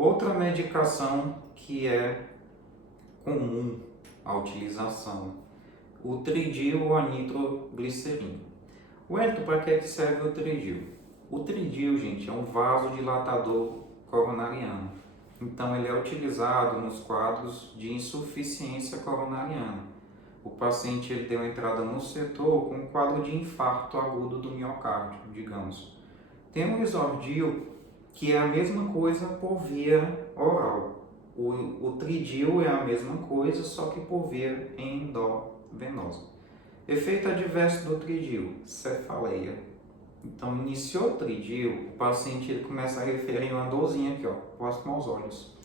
Outra medicação que é comum a utilização, o tridil ou a nitroglicerina. Wellington, para que serve o tridil? O tridil, gente, é um vasodilatador coronariano. Então, ele é utilizado nos quadros de insuficiência coronariana. O paciente ele deu entrada no setor com um quadro de infarto agudo do miocárdio, digamos. Tem o Isordil, que é a mesma coisa por via oral. O tridil é a mesma coisa, só que por via endovenosa. Efeito adverso do tridil, cefaleia. Então, iniciou o tridil, o paciente ele começa a referir uma dorzinha aqui, ó, próximo aos olhos.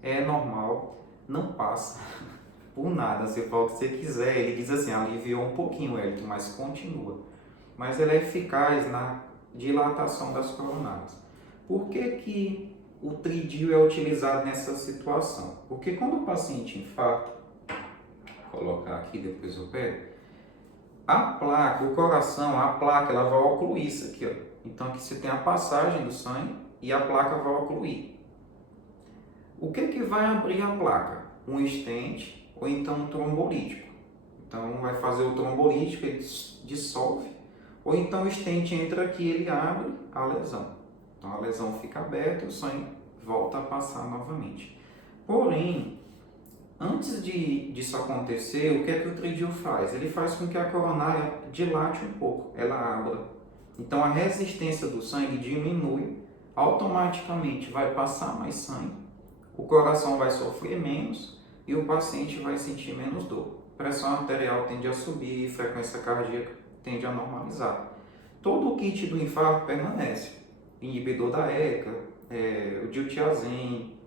É normal, não passa por nada, você fala o que você quiser. Ele diz assim, aliviou um pouquinho, Elton, mas continua. Mas ela é eficaz na dilatação das coronárias. Por que o tridil é utilizado nessa situação? Porque quando o paciente infarta, vou colocar aqui, depois eu pego, a placa, o coração, a placa, ela vai ocluir isso aqui, ó. Então aqui você tem a passagem do sangue e a placa vai ocluir. O que vai abrir a placa? Um stent ou então um trombolítico. Então vai fazer o trombolítico, ele dissolve. Ou então o stent entra aqui e ele abre a lesão. Então a lesão fica aberta e o sangue volta a passar novamente. Porém, antes disso acontecer, o que é que o tridil faz? Ele faz com que a coronária dilate um pouco, ela abra. Então a resistência do sangue diminui, automaticamente vai passar mais sangue, o coração vai sofrer menos e o paciente vai sentir menos dor. Pressão arterial tende a subir, frequência cardíaca tende a normalizar. Todo o kit do infarto permanece. Inibidor da ECA, o diltiazem,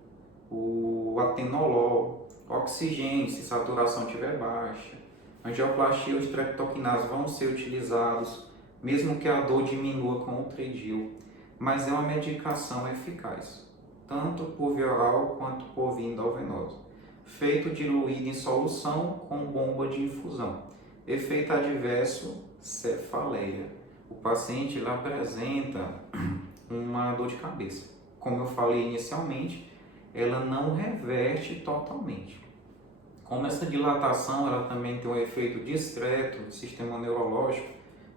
o atenolol, oxigênio, se saturação estiver baixa, angioplastia ou estreptoquinase vão ser utilizados, mesmo que a dor diminua com o tridil, mas é uma medicação eficaz, tanto por via oral quanto por via endovenosa, feito diluído em solução com bomba de infusão. Efeito adverso, cefaleia. O paciente ele apresenta uma dor de cabeça. Como eu falei inicialmente, ela não reverte totalmente. Como essa dilatação ela também tem um efeito discreto no sistema neurológico,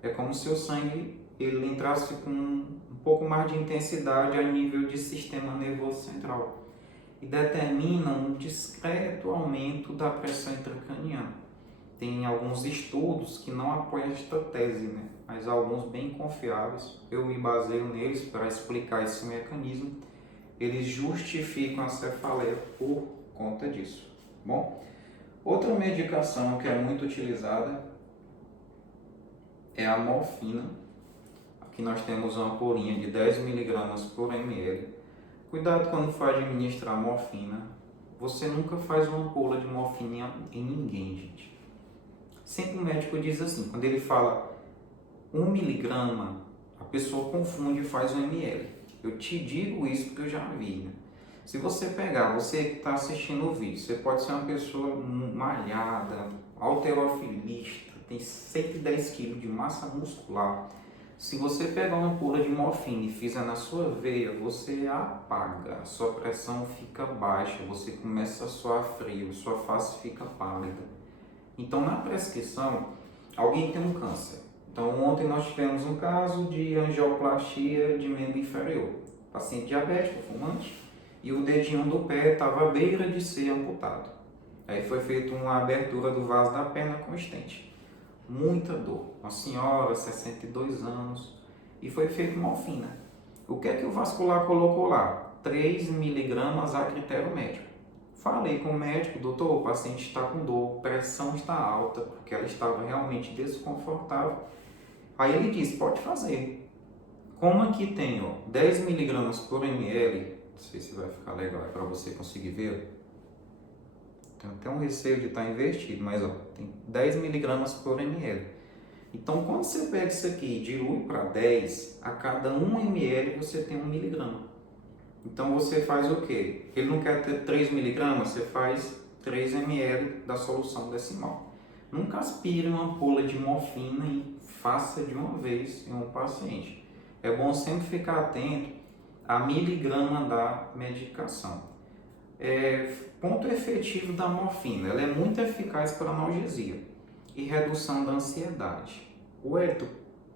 é como se o sangue ele entrasse com um pouco mais de intensidade a nível de sistema nervoso central e determina um discreto aumento da pressão intracraniana. Tem alguns estudos que não apoiam esta tese, né? Mas alguns bem confiáveis, eu me baseio neles para explicar esse mecanismo. Eles justificam a cefaleia por conta disso. Bom, outra medicação que é muito utilizada é a morfina. Aqui nós temos uma ampolinha de 10 mg por ml. Cuidado quando for administrar morfina. Você nunca faz uma ampola de morfina em ninguém, gente. Sempre o médico diz assim, quando ele fala 1 miligrama, a pessoa confunde e faz 1 ml. Eu te digo isso porque eu já vi, né? Se você pegar, você que está assistindo o vídeo, você pode ser uma pessoa malhada, halterofilista, tem 110 kg de massa muscular. Se você pegar uma ampola de morfina e fizer na sua veia, você apaga, a sua pressão fica baixa, você começa a suar frio, sua face fica pálida. Então, na prescrição, alguém tem um câncer. Então, ontem nós tivemos um caso de angioplastia de membro inferior. Paciente diabético, fumante, e o dedinho do pé estava à beira de ser amputado. Aí foi feita uma abertura do vaso da perna com stent. Muita dor. Uma senhora, 62 anos, e foi feita morfina. O que é que o vascular colocou lá? 3 miligramas a critério médico. Falei com o médico, doutor, o paciente está com dor, pressão está alta, porque ela estava realmente desconfortável. Aí ele disse, pode fazer. Como aqui tem 10 miligramas por ml, não sei se vai ficar legal para você conseguir ver. Tenho até um receio de estar invertido, mas tem 10 miligramas por ml. Então, quando você pega isso aqui e dilui para 10, a cada 1 ml você tem 1 miligrama. Então você faz o quê? Ele não quer ter 3 miligramas, você faz 3 ml da solução decimal. Nunca aspire uma ampola de morfina e faça de uma vez em um paciente. É bom sempre ficar atento a miligrama da medicação. Ponto efetivo da morfina, ela é muito eficaz para analgesia e redução da ansiedade. Wellington,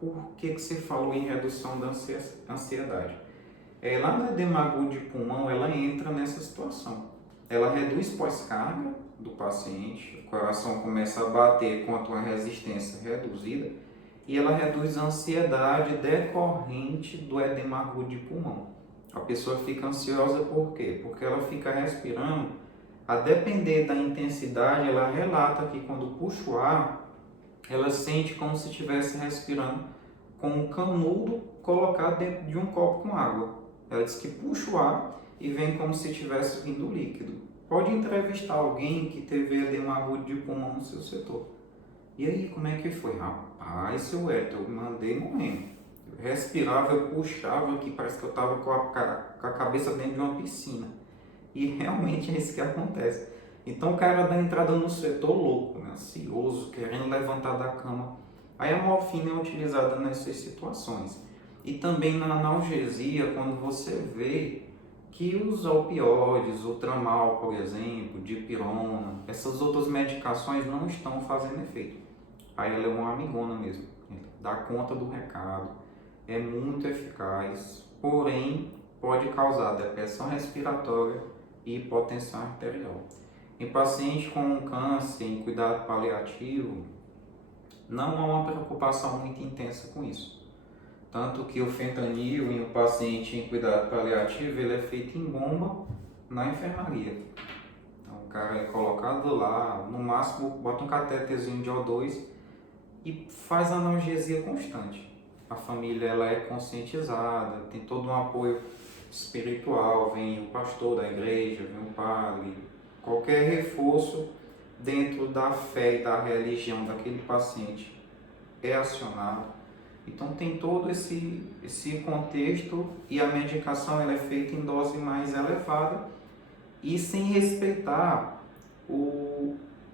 por que você falou em redução da ansiedade? Lá no edema agudo de pulmão, ela entra nessa situação. Ela reduz pós-carga do paciente, o coração começa a bater com a tua resistência reduzida e ela reduz a ansiedade decorrente do edema agudo de pulmão. A pessoa fica ansiosa por quê? Porque ela fica respirando, a depender da intensidade, ela relata que quando puxa o ar, ela sente como se estivesse respirando com um canudo colocado dentro de um copo com água. Ela diz que puxa o ar e vem como se tivesse vindo líquido. Pode entrevistar alguém que teve edema agudo de pulmão no seu setor. E aí, como é que foi? Rapaz, seu Wellington, eu mandei morrendo. Eu respirava, eu puxava aqui, parece que eu estava com a cabeça dentro de uma piscina. E realmente é isso que acontece. Então o cara dá entrada no setor louco, né? Ansioso, querendo levantar da cama. Aí a morfina é utilizada nessas situações. E também na analgesia, quando você vê que os opioides, o tramal, por exemplo, dipirona, essas outras medicações não estão fazendo efeito. Aí ela é uma amigona mesmo, dá conta do recado, é muito eficaz, porém pode causar depressão respiratória e hipotensão arterial. Em paciente com câncer em cuidado paliativo, não há uma preocupação muito intensa com isso. Tanto que o fentanil em um paciente em cuidado paliativo, ele é feito em bomba na enfermaria. Então o cara é colocado lá, no máximo bota um catéterzinho de O2 e faz analgesia constante. A família ela é conscientizada, tem todo um apoio espiritual, vem o pastor da igreja, vem o padre, qualquer reforço dentro da fé e da religião daquele paciente é acionado. Então tem todo esse contexto e a medicação ela é feita em dose mais elevada e sem respeitar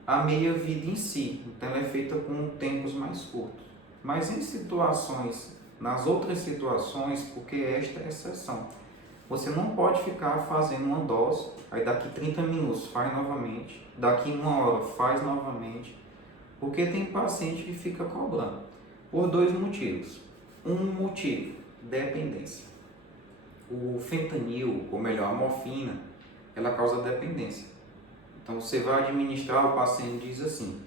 a meia-vida em si. Então ela é feita com tempos mais curtos. Mas nas outras situações, porque esta é a exceção, você não pode ficar fazendo uma dose, aí daqui 30 minutos faz novamente, daqui 1 hora faz novamente, porque tem paciente que fica cobrando. Por 2 motivos. Um motivo, dependência. O fentanil, ou melhor, a morfina, ela causa dependência. Então você vai administrar, o paciente diz assim,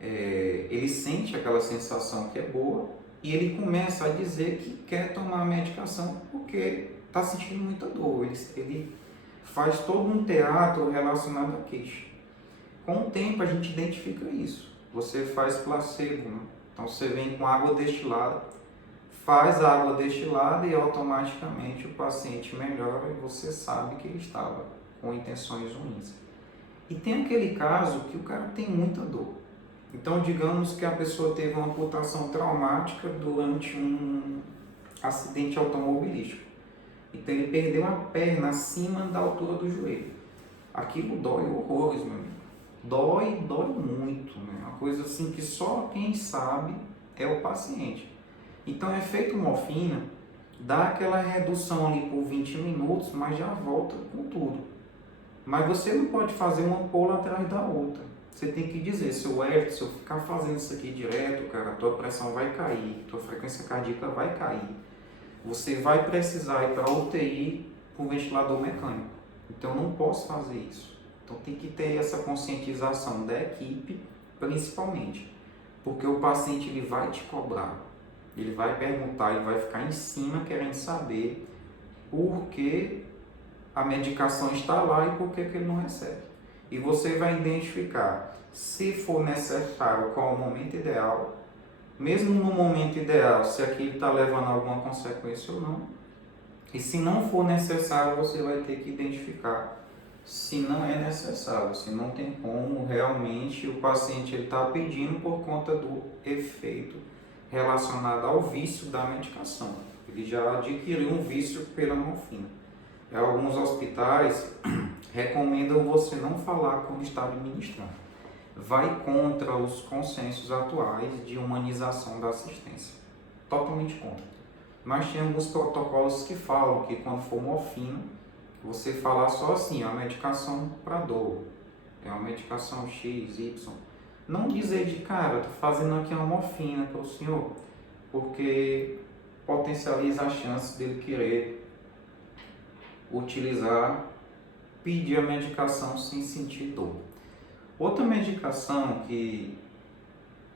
ele sente aquela sensação que é boa e ele começa a dizer que quer tomar a medicação porque está sentindo muita dor. Ele faz todo um teatro relacionado à queixa. Com o tempo a gente identifica isso. Você faz placebo, né? Então você vem com água destilada, faz a água destilada e automaticamente o paciente melhora e você sabe que ele estava com intenções ruins. E tem aquele caso que o cara tem muita dor. Então digamos que a pessoa teve uma amputação traumática durante um acidente automobilístico. Então ele perdeu a perna acima da altura do joelho. Aquilo dói horrores, meu amigo. Dói muito, né? Uma coisa assim que só quem sabe é o paciente. Então é feito morfina, dá aquela redução ali por 20 minutos, mas já volta com tudo. Mas você não pode fazer uma ampola atrás da outra. Você tem que dizer, seu Wellington, se eu ficar fazendo isso aqui direto, cara, a tua pressão vai cair, tua frequência cardíaca vai cair. Você vai precisar ir para a UTI com ventilador mecânico. Então eu não posso fazer isso. Então tem que ter essa conscientização da equipe, principalmente, porque o paciente ele vai te cobrar, ele vai perguntar, ele vai ficar em cima querendo saber por que a medicação está lá e por que ele não recebe. E você vai identificar, se for necessário, qual é o momento ideal, mesmo no momento ideal, se aquilo está levando a alguma consequência ou não. E se não for necessário, você vai ter que identificar se não é necessário, se não tem como realmente o paciente está pedindo por conta do efeito relacionado ao vício da medicação. Ele já adquiriu um vício pela morfina. Alguns hospitais recomendam você não falar quando está administrando. Vai contra os consensos atuais de humanização da assistência. Totalmente contra. Mas tem alguns protocolos que falam que quando for morfina, você falar só assim, é uma medicação para dor, é uma medicação X, Y. Não dizer de cara, estou fazendo aqui uma morfina para o senhor, porque potencializa a chance dele querer utilizar, pedir a medicação sem sentir dor. Outra medicação que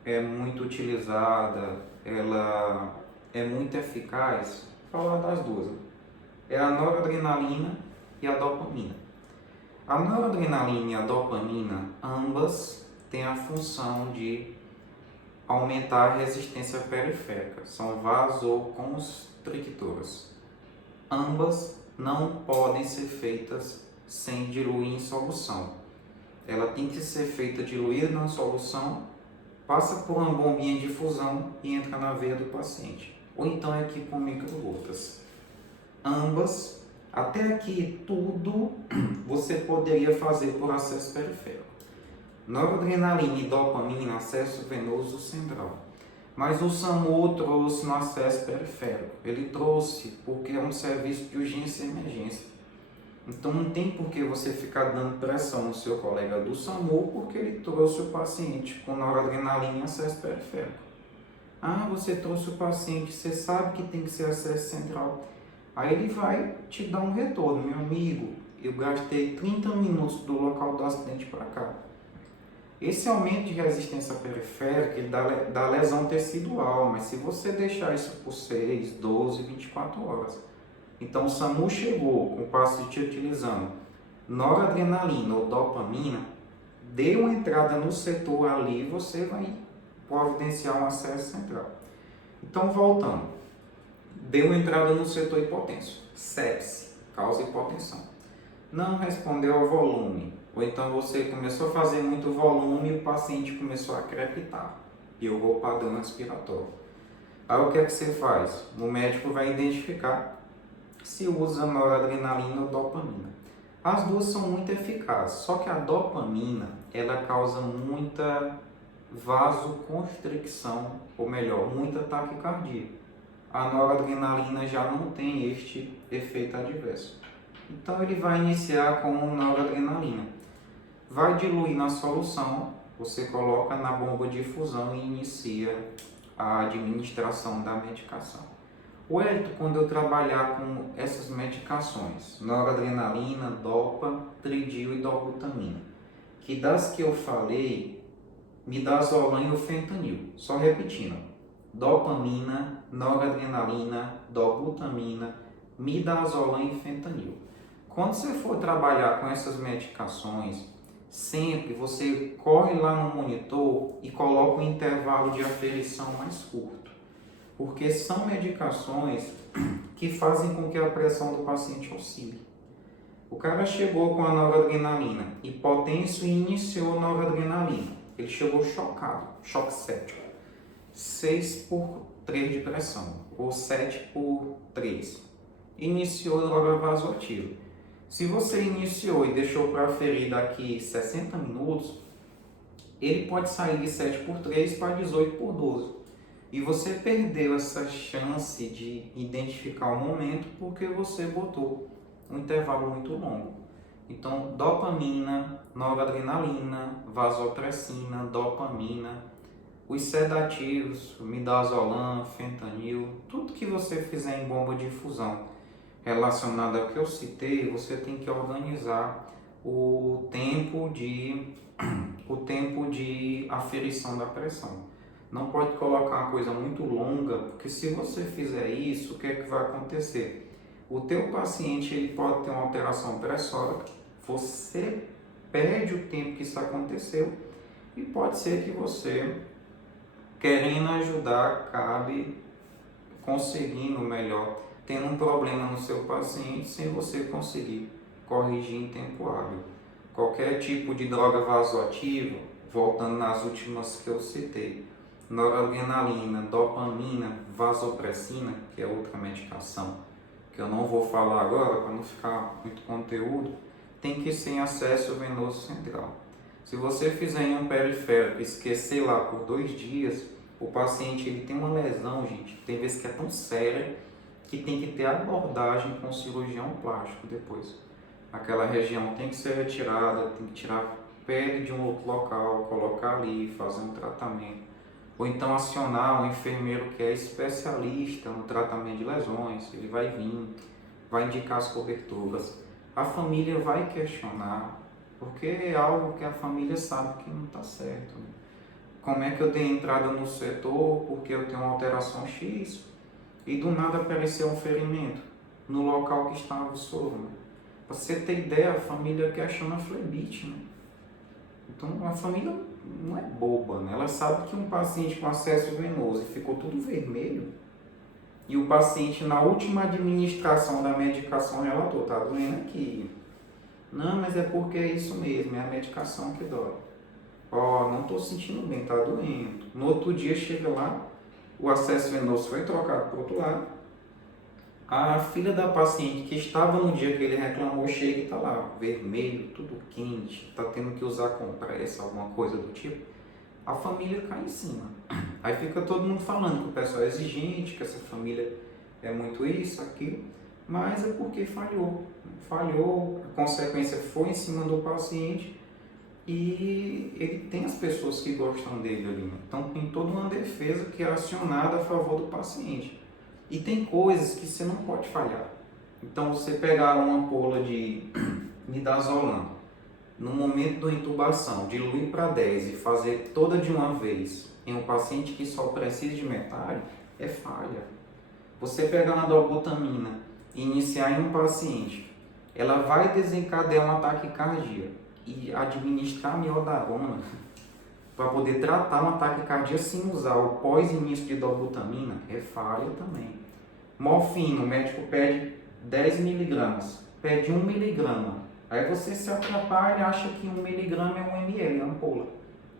é muito utilizada, ela é muito eficaz, vou falar das duas, é a noradrenalina e a dopamina. A noradrenalina e a dopamina, ambas têm a função de aumentar a resistência periférica, são vasoconstrictoras. Ambas não podem ser feitas sem diluir em solução. Ela tem que ser feita diluída na solução, passa por uma bombinha de difusão e entra na veia do paciente. Ou então é aqui com microgotas. Ambas, até aqui tudo você poderia fazer por acesso periférico. Noradrenalina e dopamina, acesso venoso central. Mas o SAMU trouxe no acesso periférico. Ele trouxe porque é um serviço de urgência e emergência. Então não tem por que você ficar dando pressão no seu colega do SAMU porque ele trouxe o paciente com noradrenalina e acesso periférico. Ah, você trouxe o paciente, você sabe que tem que ser acesso central. Aí ele vai te dar um retorno, meu amigo, eu gastei 30 minutos do local do acidente para cá. Esse aumento de resistência periférica ele dá lesão tecidual, mas se você deixar isso por 6, 12, 24 horas. Então o SAMU chegou com o paciente utilizando noradrenalina ou dopamina, dê uma entrada no setor ali, você vai providenciar um acesso central. Então voltando, deu uma entrada no setor hipotenso, sepse, causa hipotensão. Não respondeu ao volume, ou então você começou a fazer muito volume e o paciente começou a crepitar, piorou o padrão respiratório. Aí o que é que você faz? O médico vai identificar se usa noradrenalina ou dopamina. As duas são muito eficazes, só que a dopamina ela causa muita vasoconstricção, ou melhor, muita taquicardia. A noradrenalina já não tem este efeito adverso. Então ele vai iniciar com noradrenalina. Vai diluir na solução, você coloca na bomba de difusão e inicia a administração da medicação. O Hélito, quando eu trabalhar com essas medicações, noradrenalina, dopa, tridil e dobutamina, que das que eu falei, midazolam e o fentanil, só repetindo, dopamina, noradrenalina, dobutamina, midazolam e fentanil. Quando você for trabalhar com essas medicações, sempre você corre lá no monitor e coloca um intervalo de aferição mais curto, porque são medicações que fazem com que a pressão do paciente oscile. O cara chegou com a noradrenalina, hipotenso e iniciou a noradrenalina. Ele chegou chocado, choque séptico, 6/3 de pressão, ou 7/3. Iniciou a droga vasoativa. Se você iniciou e deixou para aferir daqui 60 minutos, ele pode sair de 7/3 para 18/12. E você perdeu essa chance de identificar o momento porque você botou um intervalo muito longo. Então, dopamina, noradrenalina, vasopressina, dopamina, os sedativos, midazolam, fentanil, tudo que você fizer em bomba de difusão relacionado ao que eu citei, você tem que organizar o tempo de aferição da pressão. Não pode colocar uma coisa muito longa, porque se você fizer isso, o que é que vai acontecer? O teu paciente ele pode ter uma alteração pressórica, você perde o tempo que isso aconteceu e pode ser que você, querendo ajudar, acabe conseguindo melhor, tendo um problema no seu paciente sem você conseguir corrigir em tempo hábil. Qualquer tipo de droga vasoativa, voltando nas últimas que eu citei, noradrenalina, dopamina, vasopressina, que é outra medicação que eu não vou falar agora para não ficar muito conteúdo, tem que ser em acesso venoso central. Se você fizer em um periférico e esquecer lá por 2 dias, o paciente ele tem uma lesão, gente, tem vezes que é tão séria que tem que ter abordagem com cirurgião plástico depois. Aquela região tem que ser retirada, tem que tirar pele de um outro local, colocar ali, fazer um tratamento. Ou então acionar um enfermeiro que é especialista no tratamento de lesões, ele vai vir, vai indicar as coberturas. A família vai questionar, porque é algo que a família sabe que não está certo. Né? Como é que eu dei entrada no setor porque eu tenho uma alteração X e do nada apareceu um ferimento no local que estava o soro? Né? Pra você ter ideia, a família questiona a flebite, né? Então a família não é boba, né? Ela sabe que um paciente com acesso venoso e ficou tudo vermelho e o paciente na última administração da medicação relatou, tá doendo aqui. Não, mas é porque é isso mesmo, é a medicação que dói. Ó, não estou sentindo bem, tá doendo. No outro dia chega lá, o acesso venoso foi trocado para o outro lado. A filha da paciente que estava no dia que ele reclamou chega e está lá, vermelho, tudo quente, está tendo que usar compressa, alguma coisa do tipo. A família cai em cima. Aí fica todo mundo falando que o pessoal é exigente, que essa família é muito isso, aquilo, mas é porque falhou. Falhou, a consequência foi em cima do paciente e ele tem as pessoas que gostam dele ali. Né? Então tem toda uma defesa que é acionada a favor do paciente. E tem coisas que você não pode falhar. Então você pegar uma ampola de midazolam no momento da intubação, diluir para 10 e fazer toda de uma vez em um paciente que só precisa de metade, é falha. Você pegar uma dobutamina e iniciar em um paciente, ela vai desencadear um ataque cardíaco e administrar a miodarona para poder tratar uma taquicardia sem usar o pós-início de dobutamina é falha também. Morfina, o médico pede 10 miligramas, pede 1 miligrama. Aí você se atrapalha e acha que 1 miligrama é 1 ml, ampola.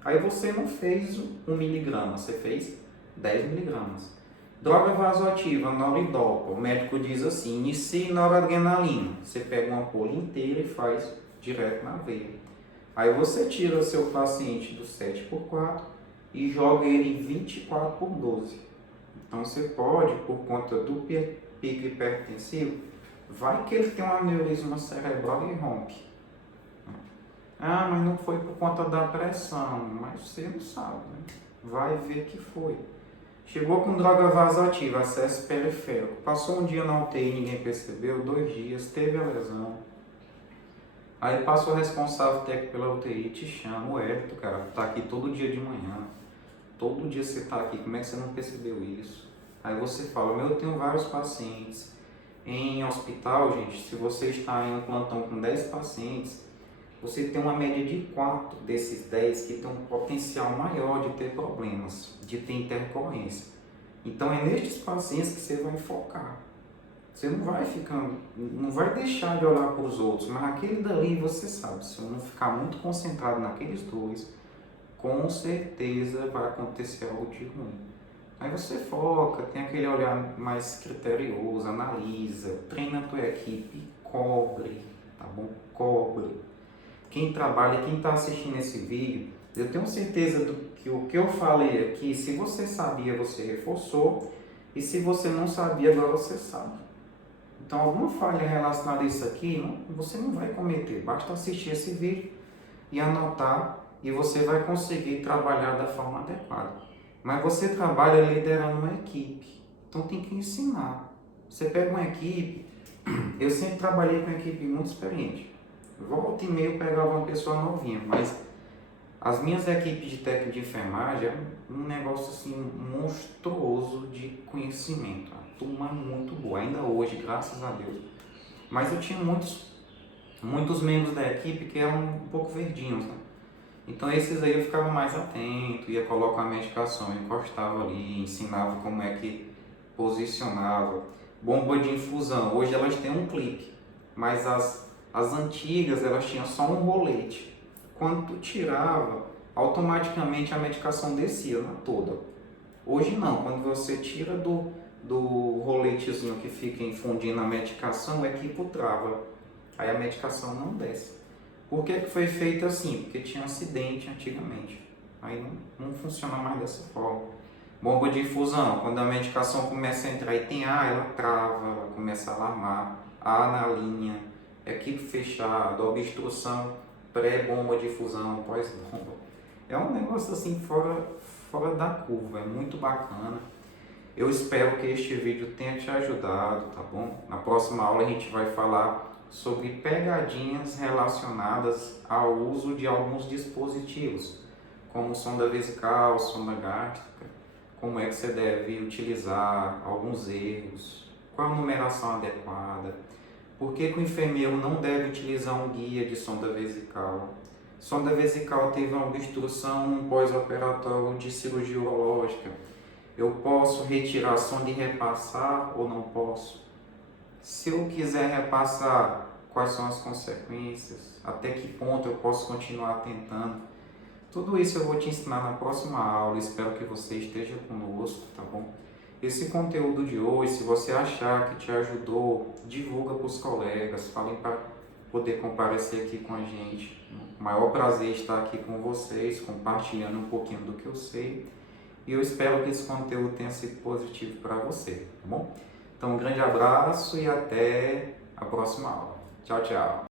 Aí você não fez 1 miligrama, você fez 10 miligramas. Droga vasoativa, noridopa, o médico diz assim, inicie noradrenalina. Você pega uma ampola inteira e faz direto na veia. Aí você tira o seu paciente do 7x4 e joga ele em 24x12. Então você pode, por conta do pico hipertensivo, vai que ele tem um aneurisma cerebral e rompe. Ah, mas não foi por conta da pressão, mas você não sabe, né? Vai ver que foi. Chegou com droga vasoativa, acesso periférico, passou um dia na UTI, ninguém percebeu, 2 dias, teve a lesão. Aí passa o responsável técnico pela UTI, te chama, o Hérito, cara, tá aqui todo dia de manhã. Todo dia você tá aqui, como é que você não percebeu isso? Aí você fala, eu tenho vários pacientes. Em hospital, gente, se você está em um plantão com 10 pacientes, você tem uma média de 4 desses 10 que tem um potencial maior de ter problemas, de ter intercorrência. Então é nestes pacientes que você vai focar. Você não vai ficando, não vai deixar de olhar para os outros, mas aquele dali você sabe, se eu não ficar muito concentrado naqueles dois, com certeza vai acontecer algo de ruim. Aí você foca, tem aquele olhar mais criterioso, analisa, treina a tua equipe, cobre, tá bom? Cobre. Quem trabalha, quem está assistindo esse vídeo, eu tenho certeza que o que eu falei aqui, se você sabia, você reforçou, e se você não sabia, agora você sabe. Então, alguma falha relacionada a isso aqui, você não vai cometer. Basta assistir esse vídeo e anotar e você vai conseguir trabalhar da forma adequada. Mas você trabalha liderando uma equipe, então tem que ensinar. Você pega uma equipe, eu sempre trabalhei com uma equipe muito experiente. Volta e meia eu pegava uma pessoa novinha, mas as minhas equipes de técnico de enfermagem é um negócio assim monstruoso de conhecimento. A turma muito boa, ainda hoje, graças a Deus. Mas eu tinha muitos membros da equipe que eram um pouco verdinhos, né? Então esses aí eu ficava mais atento, ia colocar a medicação, encostava ali, ensinava como é que posicionava. Bomba de infusão, hoje elas têm um clipe, mas as antigas elas tinham só um rolete. Quando tu tirava, automaticamente a medicação descia toda. Hoje não, quando você tira do roletezinho que fica infundindo a medicação, o equipo trava. Aí a medicação não desce. Por que foi feito assim? Porque tinha acidente antigamente. Aí não funciona mais dessa forma. Bomba de infusão, quando a medicação começa a entrar e tem ar, ela trava, ela começa a alarmar. A na linha, equipe fechada, obstrução, pré-bomba de infusão, pós-bomba. É um negócio assim fora da curva, é muito bacana. Eu espero que este vídeo tenha te ajudado, tá bom? Na próxima aula a gente vai falar sobre pegadinhas relacionadas ao uso de alguns dispositivos, como sonda vesical, sonda gástrica, como é que você deve utilizar, alguns erros, qual a numeração adequada, por que o enfermeiro não deve utilizar um guia de sonda vesical. Sonda vesical teve uma obstrução no pós-operatório de cirurgia urológica. Eu posso retirar a sonda e repassar ou não posso? Se eu quiser repassar, quais são as consequências? Até que ponto eu posso continuar tentando? Tudo isso eu vou te ensinar na próxima aula. Espero que você esteja conosco, tá bom? Esse conteúdo de hoje, se você achar que te ajudou, divulga para os colegas, falem para poder comparecer aqui com a gente. O maior prazer estar aqui com vocês, compartilhando um pouquinho do que eu sei. E eu espero que esse conteúdo tenha sido positivo para você, tá bom? Então, um grande abraço e até a próxima aula. Tchau, tchau!